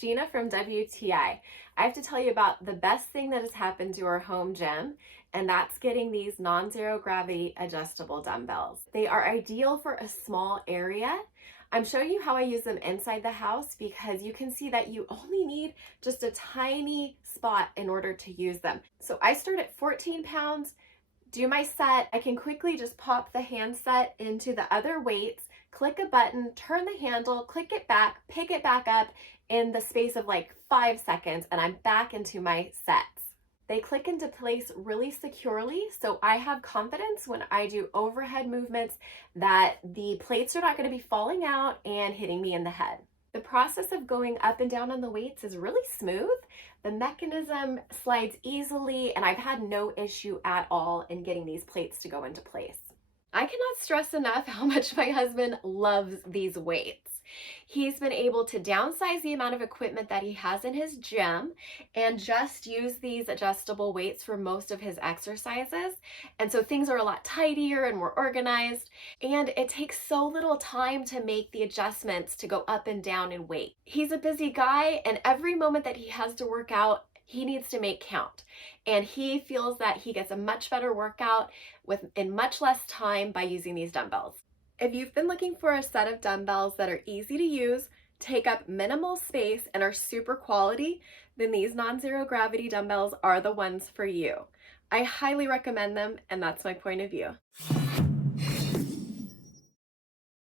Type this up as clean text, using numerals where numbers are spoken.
Gina from WTI. I have to tell you about the best thing that has happened to our home gym, and that's getting these Nonzero Gravity adjustable dumbbells. They are ideal for a small area. I'm showing you how I use them inside the house because you can see that you only need just a tiny spot in order to use them. So I start at 14 pounds, do my set. I can quickly just pop the handset into the other weights, click a button, turn the handle, click it back, pick it back up in the space of like 5 seconds, and I'm back into my sets. They click into place really securely, so I have confidence when I do overhead movements that the plates are not going to be falling out and hitting me in the head. The process of going up and down on the weights is really smooth. The mechanism slides easily, and I've had no issue at all in getting these plates to go into place. I cannot stress enough how much my husband loves these weights. He's been able to downsize the amount of equipment that he has in his gym and just use these adjustable weights for most of his exercises. And so things are a lot tidier and more organized, and it takes so little time to make the adjustments to go up and down in weight. He's a busy guy, and every moment that he has to work out, he needs to make count. And he feels that he gets a much better workout in much less time by using these dumbbells. If you've been looking for a set of dumbbells that are easy to use, take up minimal space, and are super quality, then these Nonzero Gravity dumbbells are the ones for you. I highly recommend them, and that's my point of view.